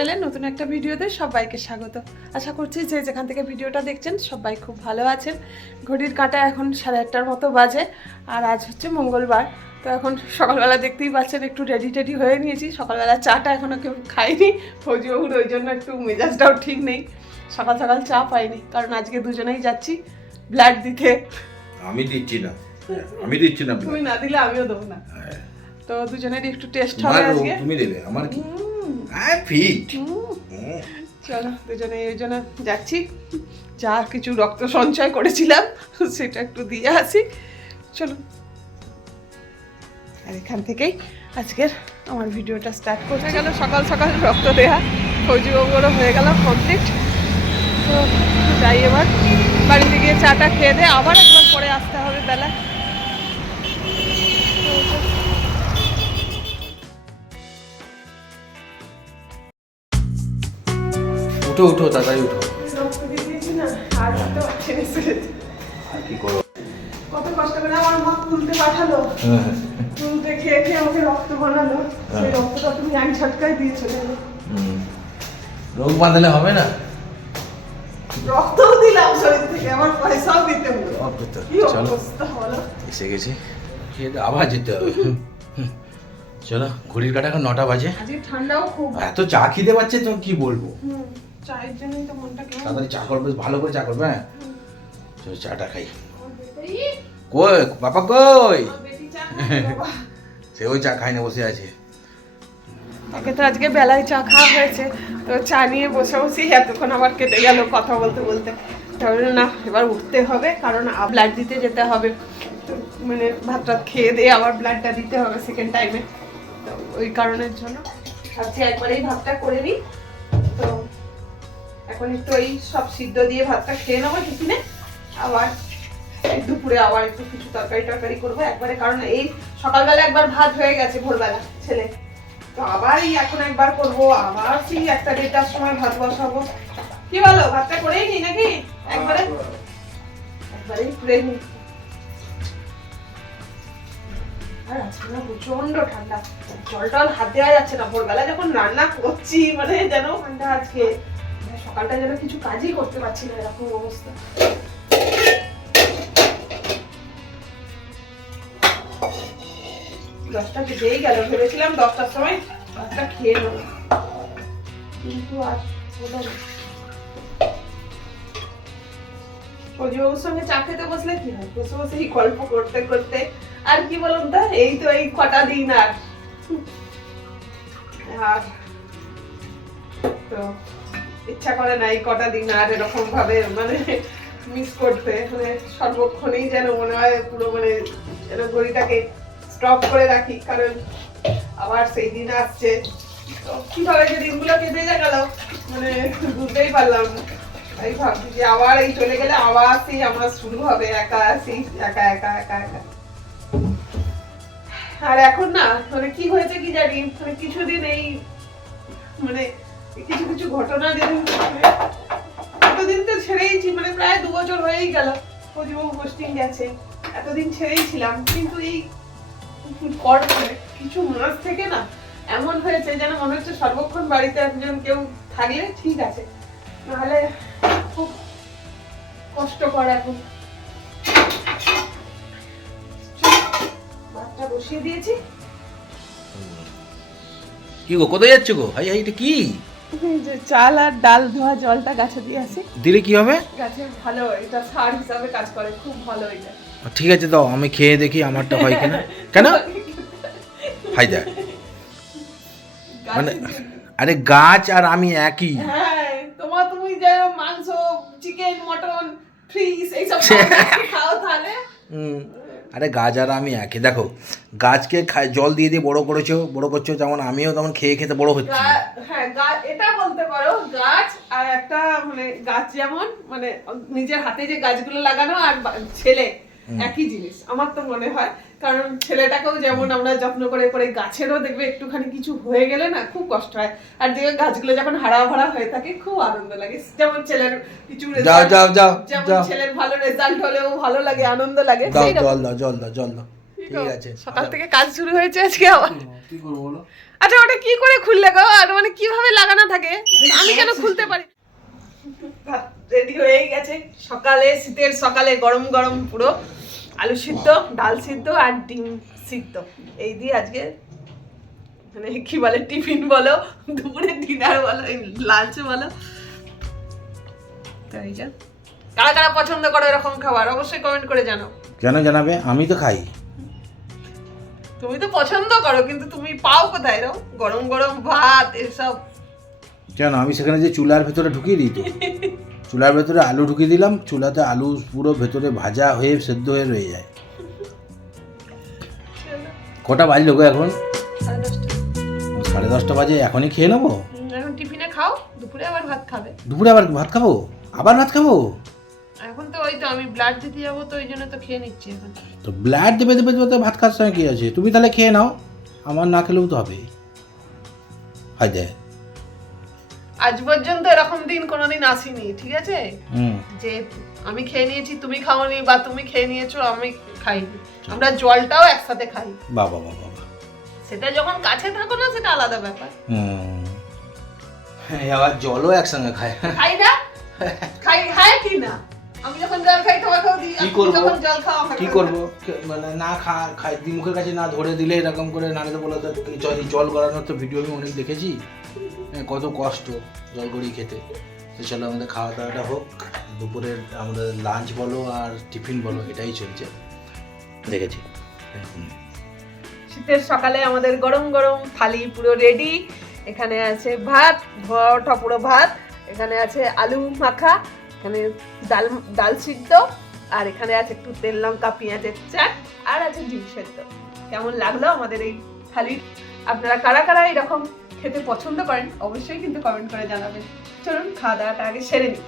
লাইফস্টাইলের নতুন একটা ভিডিওতে সবাইকে স্বাগত। আশা করছি যে যেখান থেকে ভিডিওটা দেখছেন সবাই খুব ভালো আছেন। ঘড়ির কাঁটা এখন সাড়ে আটটার মতো বাজে আর আজ হচ্ছে মঙ্গলবার। তো এখন সকালবেলা দেখতেই পাচ্ছেন একটু রেডি টেডি হয়ে নিয়েছি। সকালবেলা চাটা এখনও কেউ খাইনি ফৌজিবাবুর ওই জন্য একটু মেজাজটাও ঠিক নেই। সকাল সকাল চা পাইনি কারণ আজকে দুজনেই যাচ্ছি ব্লাড দিতে। আমি দিচ্ছি না। আমি দিচ্ছি না তুমি না দিলে আমিও দেবো না। হ্যাঁ। তো দুজনেরই একটু টেস্ট হবে আজকে। তুমি দেবে আমার কি? হ্যাঁ ফিট। চলো দুজনে এই জন্য যাচ্ছি। যা কিছু রক্ত সঞ্চয় করেছিলাম সেটা একটু দিয়ে আসি। চলো। আর এখান থেকেই আজকের আমার ভিডিওটা স্টার্ট করতে গেল। সকাল সকাল রক্ত দেয়া ফৌজিবাবুরও হয়ে গেল কমপ্লিট তো যাই এবার বাড়িতে গিয়ে চাটা খেয়ে দে আবার একবার পরে আসতে হবে বেলা। উঠো উঠো তাড়াতাড়ি উঠো। আর কি করো কত কষ্ট করে আমার মা তুলতে পাঠালো। তুলতে খেয়ে খেয়ে আমাকে রক্ত বানালো। সেই হ্যাঁ। রক্তটা তুমি এক ঝটকায় দিয়েছ জানো হুম। রোগ বাঁধালে হবে না? রক্তও দিলাম শরীর থেকে আমার পয়সাও দিতে হলো। চলো। এসে গেছি। আবার যেতে হবে। চলো ঘড়ির কাটা এখন নটা বাজে। এত চা খিদে পাচ্ছে তো কি বলব? চায়ের জন্যই তো মনটা কেমন তাড়াতাড়ি চা করবে ভালো করে চা করবে হ্যাঁ? চলো চাটা খাই। কই বাবা কই? চা খাবে সে ওই চা খাই না বসে আছে। তাকে তো আজকে বেলায় চা খাওয়া হয়েছে তো চা নিয়ে বসে বসেই এতক্ষণ আবার কেটে গেল কথা বলতে বলতে। তাহলে না এবার উঠতে হবে কারণ ব্লাড দিতে যেতে হবে। তো মানে ভাত টাত খেয়ে দিয়ে আবার ব্লাডটা দিতে হবে সেকেন্ড টাইমে তো ওই কারণের জন্য ভাবছি একবারেই ভাতটা করে নিই। এখন একটু ওই সব সিদ্ধ দিয়ে ভাতটা খেয়ে নেব টিফিনে। আবার দুপুরে আবার একটু কিছু তরকারি টরকারি করব একবারে, কারণ এই সকালবেলা একবার ভাত হয়ে গেছে ভোরবেলা ছেলে। তো আবার এই এখন একবার করব, আবার সেই একটা দেড়টার সময় ভাত বসাবো। কি বলো, ভাতটা করেই নি নাকি? একবারে? একবারেই করে না। প্রচণ্ড ঠান্ডা। জল টল হাত দেওয়া যাচ্ছে না। ভোরবেলা যখন রান্না করছি মানে যেন ঠান্ডা আজকে। সকালটা যেন কিছু কাজই করতে পারছি না, এরকম অবস্থা। দশটা গেল, ভেবেছিলাম দশটার সময় খেয়ে কিন্তু আর। সঙ্গে চা খেতে বসলে কি হয়? বসে বসে এই গল্প করতে করতে, আর কি বলুন তো, এই তো এই কটা দিন আর। আর তো ইচ্ছা করে না এই কটা দিন আর এরকম ভাবে মানে মিস করতে মানে সর্বক্ষণেই যেন মনে হয় পুরো মানে যেন ঘড়িটাকে স্টপ করে রাখি, কারণ আবার সেই দিন আসছে। কীভাবে যে দিনগুলো কেটে যা গেল মানে বুঝতেই পারলাম তাই ভাবছি যে আবার এই চলে গেলে আবার সেই আমার শুরু হবে, একা সেই একা একা একা একা। আর এখন না মানে কি হয়েছে কি জানি মানে কিছুদিন এই মানে ঘটনা এতদিন তো ছেড়েইছি মানে প্রায় দু বছর হয়েই গেল পোস্টিং গেছে, এতদিন ছেড়েই ছিলাম কিন্তু এই কিছু মাস থেকে না এমন হয়েছে যেন মনে হচ্ছে সর্বক্ষণ বাড়িতে একজন কেউ থাকলে ঠিক আছে, নাহলে খুব কষ্টকর এখন। ভাতটা বসিয়ে দিয়েছি। কি গো, কোথায় যাচ্ছ গো? হাই হাই, এটা কি? যে চাল আর ডাল ধোয়া জলটা গাছে দিয়ে আসি। দিলে কি হবে? গাছে ভালো এটা সার হিসাবে কাজ করে খুব ভালো এটা। ঠিক আছে দাও আমি খেয়ে দেখি আমারটা হয় কিনা। কেন? হাই দেখ। মানে আরে গাছ আর আমি একই। হ্যাঁ তোমার তুমি যে মাংস চিকেন মটন ফিশ এইসব খাও তাহলে। হুম, আরে গাছ আর আমি একই। দেখো গাছকে জল দিয়ে দিয়ে বড় করেছ বড় করছ যেমন আমিও তেমন খেয়ে খেতে বড় হচ্ছি। হ্যাঁ এটা বলতে পারো গাছ আর একটা মানে গাছ যেমন মানে নিজের হাতে যে গাছগুলো লাগানো আর ছেলে একই জিনিস আমার তো মনে হয়। কারণ ছেলেটাকেও যেমন আমরা যত্ন করে করে গাছেরও দেখবে একটুখানি কিছু হয়ে গেলে না খুব কষ্ট হয়। আর দেখবে গাছগুলো যখন হারা ভরা হয়ে থাকে খুব আনন্দ লাগে। যেমন ছেলের কিছু যাও যাও যাও যেমন ছেলের ভালো রেজাল্ট হলেও ভালো লাগে আনন্দ লাগে দাও জল দাও জল দাও জল দাও। ঠিক আছে সকাল থেকে কাজ শুরু হয়েছে আজকে আবার। কি করব বলো? আচ্ছা ওটা কি করে খুললে গো? আর মানে কীভাবে লাগানো থাকে? আমি কেন খুলতে পারি? রেডি হয়ে গেছে। সকালে শীতের সকালে গরম গরম পুরো। আলু সিদ্ধ ডাল সিদ্ধ আর ডিম সিদ্ধ। এই দিয়ে আজকে মানে কি বলে টিফিন বলো দুপুরে ডিনার বলো লাঞ্চ বলো। তো এই যে কারা কারা পছন্দ করো এরকম খাবার অবশ্যই কমেন্ট করে জানো। কেন জানাবে? আমি তো খাই। তুমি তো পছন্দ করো কিন্তু তুমি পাও কোথায়? এরকম গরম গরম ভাত এসব কেন আমি সেখানে যে চুলার ভেতরে ঢুকিয়ে দিই তো। চুলার ভেতরে আলু ঢুকিয়ে দিলাম চুলাতে আলু পুরো ভেতরে ভাজা হয়ে সেদ্ধ হয়ে রয়ে যায়। কটা বাজলো গো এখন? সাড়ে দশটা। বাজে এখনই খেয়ে নেব? এখন টিফিনে খাও দুপুরে আবার ভাত খাবে। দুপুরে আবার ভাত খাব? আবার ভাত খাব? এখন তো ওই তো আমি ব্লাড দিতে যাব তো ওই জন্য তো খেয়ে নিচ্ছি এখন। তো ব্লাড দেবে দেবে দেবে তো ভাত খাওয়ার সময় কী আছে? তুমি তাহলে খেয়ে নাও আমার না খেলেও তো হবে। হয় যায় আজ পর্যন্ত এরকম দিন কোনোদিন আসেনি ঠিক আছে? যে আমি খেয়ে নিয়েছি তুমি খাওনি বা তুমি খেয়ে নিয়েছো আমি খাইনি। আমরা জলটাও একসাথে খাই। বাবা বাবা সেটা যখন কাছে থাকো না সেটা আলাদা ব্যাপার। হ্যাঁ, আবার জলও একসঙ্গে খায়। খাই না? খাই খাই কি না? আমি যখন জল খাই তোমাকেও দিই। কি করব? জল খাও কি। করব? মানে না খা খাই মুখের কাছে না ধরে দিলে এরকম করে তো বলো জল গড়ানোর তো ভিডিও আমি অনেক দেখেছি। কত কষ্ট জল গড়িয়ে খেতে চলো আমাদের খাওয়া দাওয়াটা হোক, দুপুরের আমাদের লাঞ্চ বলো আর টিফিন বলো, এটাই চলছে। দেখেছি। শীতের সকালে আমাদের গরম গরম থালি পুরো রেডি এখানে আছে ভাত ভরটা পুরো ভাত। এখানে আছে আলু মাখা, এখানে ডাল ডাল সিদ্ধ, আর এখানে আছে একটু তেল লঙ্কা, পেঁয়াজের চাট, আর আছে ডিম সেদ্ধ। কেমন লাগল আমাদের এই থালি? আপনারা কারা কারা এরকম খেতে পছন্দ করেন অবশ্যই কিন্তু কমেন্ট করে জানাবেন। চলুন খাওয়া দাওয়াটা আগে সেরে নিই।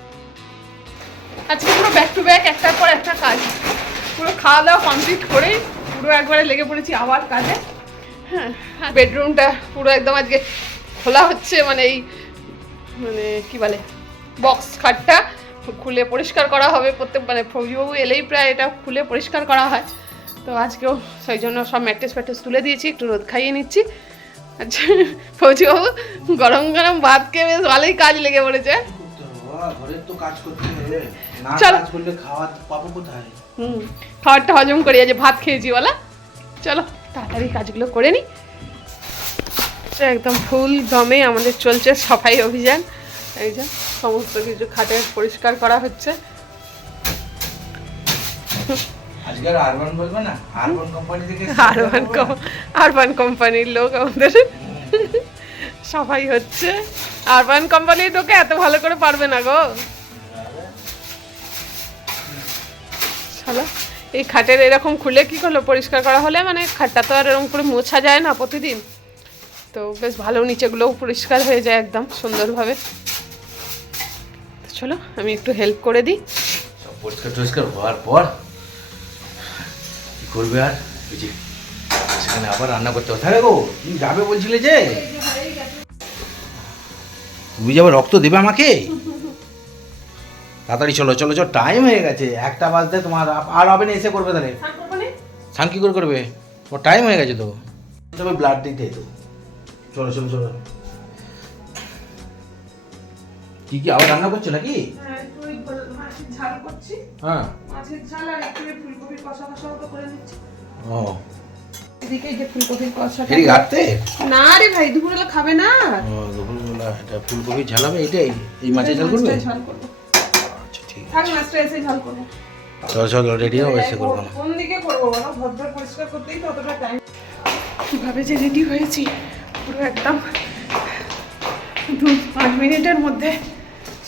আজকে পুরো ব্যাক টু ব্যাক একটার পর একটা কাজ। পুরো খাওয়া দাওয়া কমপ্লিট করেই পুরো একবারে লেগে পড়েছি আবার কাজে। হ্যাঁ বেডরুমটা পুরো একদম আজকে খোলা হচ্ছে মানে এই মানে কি বলে বক্স খাটটা খুলে পরিষ্কার করা হবে। প্রত্যেক মানে ফৌজিবাবু এলেই প্রায় এটা খুলে পরিষ্কার করা হয়। তো আজকেও সেই জন্য সব ম্যাট্রেস ফ্যাট্রেস তুলে দিয়েছি একটু রোদ খাইয়ে নিচ্ছি। আচ্ছা ফৌজিবাবু গরম গরম ভাত খেয়ে বেশ ভালোই কাজ লেগে পড়েছে। না চলো। হুম খাবারটা হজম করে যে ভাত খেয়েছি বলা। চলো তাড়াতাড়ি কাজগুলো করে নিই একদম ফুল দমে আমাদের চলছে সাফাই অভিযান। এই যে সমস্ত কিছু খাটে পরিষ্কার করা হচ্ছে। আরবান বলবে না? আরবান কোম্পানি থেকে আরবান আরবান কোম্পানির লোক আমাদের। সাফাই হচ্ছে আরবান কোম্পানির লোকে এত ভালো করে পারবে না গো। চলো এই খাটের এরকম খুলে কি করল? পরিষ্কার করা হলে মানে খাটটা তো আর এরকম করে মোছা যায় না প্রতিদিন। তো বেশ ভালো নিচেগুলোও পরিষ্কার হয়ে যায় একদম সুন্দরভাবে। চলো আমি একটু হেল্প করে দিই। সব পরিষ্কার টরিষ্কার হওয়ার পর করবে আর? এই যে সেখানে আবার রান্না করতে হবে। গো তুমি যাবে বলছিলে যে? তুমি যাবে রক্ত দেবে আমাকে? তাড়াতাড়ি চলো চলো চলো টাইম হয়ে গেছে। একটা বাজতে তোমার আর হবে না এসে করবে তাহলে। স্নান কি করে করবে? ও টাইম হয়ে গেছে তো। তবে ব্লাড দিতে তো। চলো চলো চলো। কি কি আবার রান্না করছ নাকি? মাছের ঝাল করছি। হ্যাঁ। মাছের ঝাল আর একটু ফুলকপির কষা কষাও তো করে নিচ্ছি। ও। এদিকে যে ফুলকপির কষা ফেরি ঘাটতে না রে ভাই দুপুরবেলা খাবে না। ও দুপুরবেলা এটা ফুলকপি ঝালাবে এটাই? এই মাছের ঝাল করবে? ঝাল করব। আচ্ছা ঠিক থাক মাছটা এসে ঝাল করব। চলো চলো রেডি হও এসে করব কোন দিকে করব বলো? ঘর পরিষ্কার করতেই তো অতটা টাইম কীভাবে যে রেডি হয়েছি পুরো একদম দু পাঁচ মিনিটের মধ্যে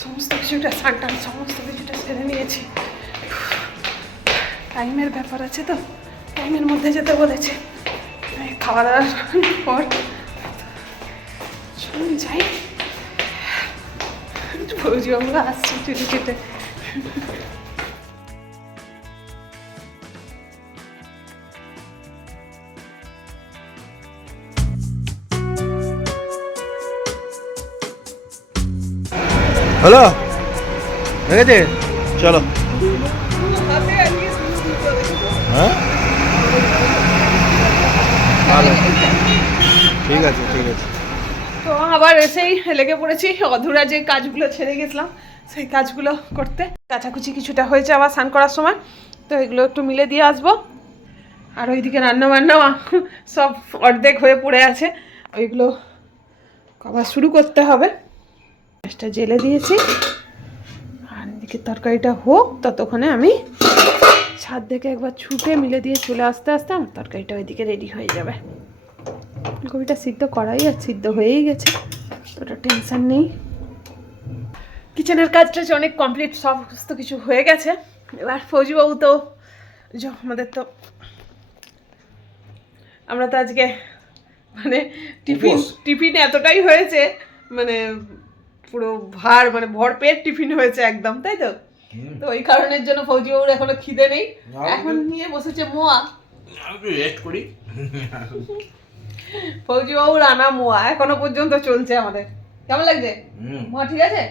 সমস্ত কিছুটা স্নান টান সমস্ত কিছুটা সেরে নিয়েছি। টাইমের ব্যাপার আছে তো, টাইমের মধ্যে যেতে বলেছে। খাওয়া দাওয়ার পর চলুন যাই। আমরা আসছি চুরি কেটে হলো ঠিক আছে চলো। হ্যাঁ? ঠিক আছে ঠিক আছে। তো আবার এসেই লেগে পড়েছি, অধুরা যে কাজগুলো ছেড়ে গেছিলাম, সেই কাজগুলো করতে। কাচাকুচি কিছুটা হয়েছে আবার স্নান করার সময়, তো এগুলো একটু মিলে দিয়ে আসব। আর ওইদিকে রান্না বান্না সব অর্ধেক হয়ে পড়ে আছে, ওইগুলো আবার শুরু করতে হবে। গ্যাসটা জেলে দিয়েছি। আর এদিকে তরকারিটা হোক ততক্ষণে আমি ছাদ থেকে একবার ছুটে মিলে দিয়ে চলে আসতে আসতে আমার তরকারিটা ওইদিকে রেডি হয়ে যাবে। ফুলকপিটা সিদ্ধ করাই আর সিদ্ধ হয়েই গেছে ওটা টেনশন নেই। কিচেনের কাজটা যে অনেক কমপ্লিট সমস্ত কিছু হয়ে গেছে। এবার ফৌজিবাবু তো আমাদের তো আমরা তো আজকে মানে টিফিন টিফিন এতটাই হয়েছে মানে পুরো ভার মানে ভরপেট টিফিন হয়েছে একদম তাই তো? তো ওই কারণের জন্য ফৌজিবাবুর এখনও খিদে নেই। এখন নিয়ে বসেছে মোয়া। রেস্ট করি। ফৌজিবাবুর আনা মোয়া এখনও পর্যন্ত চলছে আমাদের। কেমন লাগছে? মোয়া ঠিক আছে?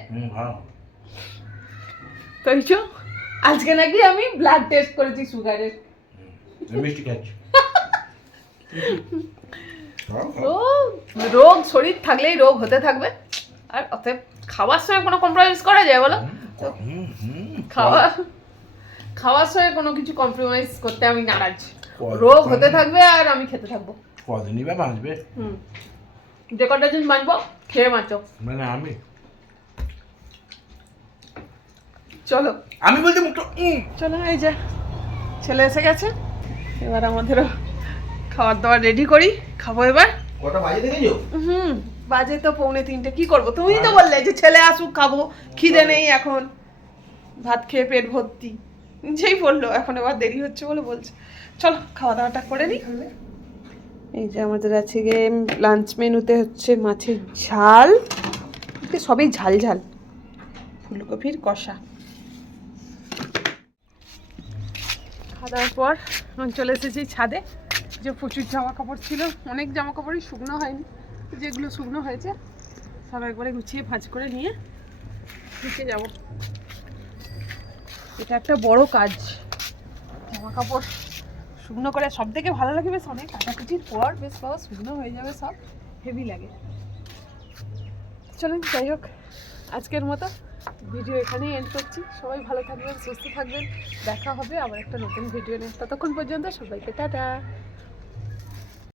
তো ইচু আজকে নাকি আমি ব্লাড টেস্ট করেছি সুগারের মিষ্টি খাচ্ছি। খাও, খাও। রোগ রোগ শরীর থাকলেই রোগ হতে থাকবে। আর অতএব খাওয়ার সময় কোনো কম্প্রোমাইজ করা যায় বলো? তো হুম, হুম, খাওয়া খাওয়ার সময় কোনো কিছু কম্প্রোমাইজ করতে আমি নারাজ। রোগ হতে থাকবে আর আমি খেতে থাকব। কদিনই বা বাঁচবে? হুম। যে কটা দিন বাঁচবো খেয়ে বাঁচো। মানে আমি? চলো। আমি বলতে মুখটা উম। চলো এই যে ছেলে এসে গেছে। এবার আমাদেরও খাবার দাবার রেডি করি। খাব এবার। কটা বাজে দেখেছ? হুম। বাজে তো পৌনে তিনটে কি করব? তুমিই তো বললে যে ছেলে আসুক খাব খিদে নেই এখন। ভাত খেয়ে পেট ভর্তি। যেই বলল এখন এবার দেরি হচ্ছে বলে বলছে। চলো খাওয়া দাওয়াটা করে নিই এই যে আমাদের আছে গিয়ে লাঞ্চ মেনুতে হচ্ছে মাছের ঝাল। সবই ঝাল ঝাল। ফুলকপির কষা। খাওয়া দাওয়ার পর চলে এসেছি ছাদে। যে প্রচুর জামা কাপড় ছিল অনেক জামা কাপড়ই শুকনো হয়নি। যেগুলো শুকনো হয়েছে, সব একবারে গুছিয়ে ভাঁজ করে নিয়ে নিচে যাব। এটা একটা বড় কাজ। জামা কাপড় শুকনো করে সব থেকে ভালো লাগে বেশ অনেক। কাটাকুচির পর বেশ সব শুকনো হয়ে যাবে সব। হেভি লাগে। চলুন, যাই হোক, আজকের মতো ভিডিও এখানেই এন্ড করছি। সবাই ভালো থাকবেন, সুস্থ থাকবেন। দেখা হবে আবার একটা নতুন ভিডিও নিয়ে। ততক্ষণ পর্যন্ত সবাইকে টাটা।